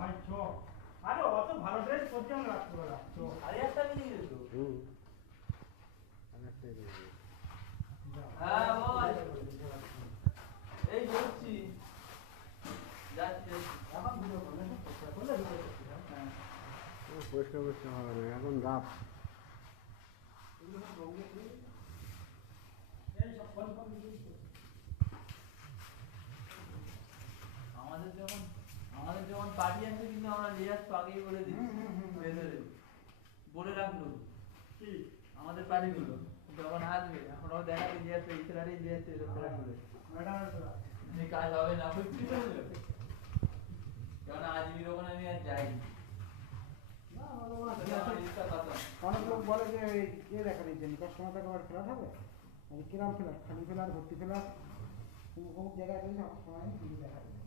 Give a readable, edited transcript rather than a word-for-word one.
ভাই চ আরে অত ভালো ড্রেস করতে আমরা রাখতে পারলাম তো আরে একটা নিয়ে গেল তো আরেকটাই দেবো। হ্যাঁ বল এই বলছি যাচ্ছি এখন ভিডিও করলে করলে ভিডিও করতে হ্যাঁ পরিষ্কার পরিষ্কার হবে না, এখন রাত। এই সব ফোন ফোন আমাদের যখন পার্টি আছে কিন্তু আমরা রিয়াজ আগেই বলে দিচ্ছি ভেতরে বলে রাখলো কি আমাদের পার্টিগুলো যখন আসবে এখন ও দেখা রিয়াজ ইসরারি রিয়াজ এরকম বলে ম্যাডাম যে কাজ হবে না বুঝতে পারলো কারণ আজমির ওখানে আমি আর যাই অনেক লোক বলে যে ইয়ে দেখা দিচ্ছে নিকাশ সময় থেকে আবার ফেলার হবে কিরাম ফেলার খালি ফেলার ভর্তি ফেলার অমুক জায়গায় গেলে আমার সময় কিন্তু দেখা দিচ্ছে